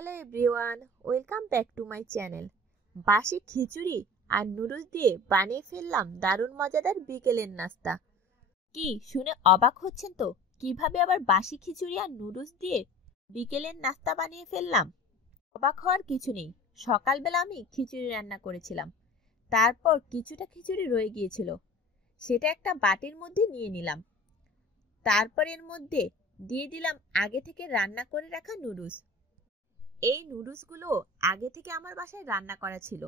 Hello everyone, welcome back to my channel. বাসি খিচুড়ি আর noodles দিয়ে বানিয়ে ফেললাম দারুণ মজাদার বিকেলের নাস্তা। কি শুনে অবাক হচ্ছেন তো, কিভাবে আবার বাসি খিচুড়ি আর নুডলস দিয়ে বিকেলের নাস্তা বানিয়ে ফেললাম? অবাক হওয়ার কিছু নেই। সকালবেলা আমি খিচুড়ি রান্না করেছিলাম, তারপর কিছুটা খিচুড়ি রয়ে গিয়েছিল, সেটা একটা বাটির মধ্যে নিয়ে নিলাম। তারপর এর মধ্যে দিয়ে দিলাম আগে থেকে রান্না করে রাখা নুডলস। এই নুডলসগুলো আগে থেকে আমার বাসায় রান্না করা ছিল।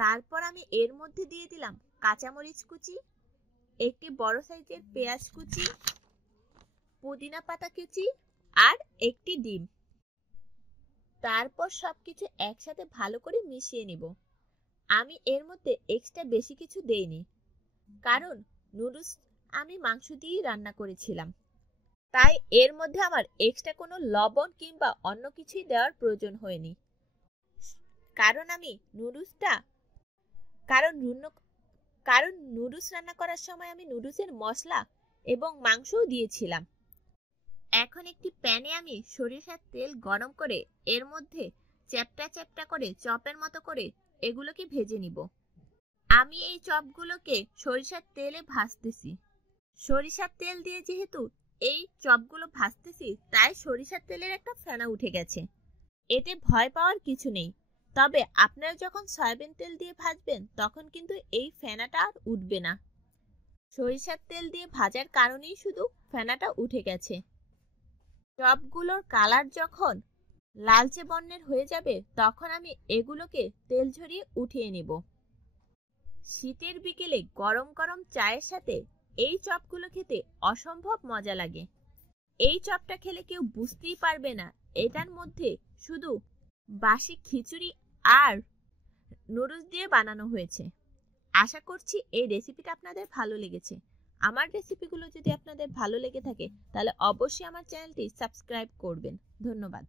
তারপর আমি এর মধ্যে দিয়ে দিলাম কাঁচামরিচ কুচি, একটি বড় সাইজের পেঁয়াজ কুচি, পুদিনা পাতা কুচি আর একটি ডিম। তারপর সবকিছু একসাথে ভালো করে মিশিয়ে নিব। আমি এর মধ্যে এক্সট্রা বেশি কিছু দেইনি, কারণ নুডলস আমি মাংস দিয়েই রান্না করেছিলাম, তাই এর মধ্যে আমার এক্সট্রা কোনো লবণ কিংবা অন্য কিছুই দেওয়ার প্রয়োজন হয়নি। কারণ নুডলস রান্না করার সময় আমি নুডলসের মশলা এবং মাংসও দিয়েছিলাম। এখন একটি প্যানে আমি সরিষার তেল গরম করে এর মধ্যে চ্যাপটা চ্যাপটা করে চপের মতো করে এগুলোকে ভেজে নিব। আমি এই চপগুলোকে সরিষার তেলে ভাজতেছি। সরিষার তেল দিয়ে যেহেতু এই চপগুলো ভাজতেছি, তাই সরিষার তেলের একটা ফেনা উঠে গেছে। এতে ভয় পাওয়ার কিছু নেই, তবে আপনারা যখন সয়াবিন তেল দিয়ে ভাজবেন তখন কিন্তু এই ফেনাটা আর উঠবে না। সরিষার তেল দিয়ে ভাজার কারণেই শুধু ফেনাটা উঠে গেছে। চপগুলোর কালার যখন লালচে বর্ণের হয়ে যাবে, তখন আমি এগুলোকে তেল ঝরিয়ে উঠিয়ে নেব। শীতের বিকেলে গরম গরম চায়ের সাথে এই চপগুলো খেতে অসম্ভব মজা লাগে। এই চপটা খেলে কেউ বুঝতেই পারবে না এটার মধ্যে শুধু বাসি খিচুড়ি আর নুডলস দিয়ে বানানো হয়েছে। আশা করছি এই রেসিপিটা আপনাদের ভালো লেগেছে। আমার রেসিপিগুলো যদি আপনাদের ভালো লেগে থাকে, তাহলে অবশ্যই আমার চ্যানেলটি সাবস্ক্রাইব করবেন। ধন্যবাদ।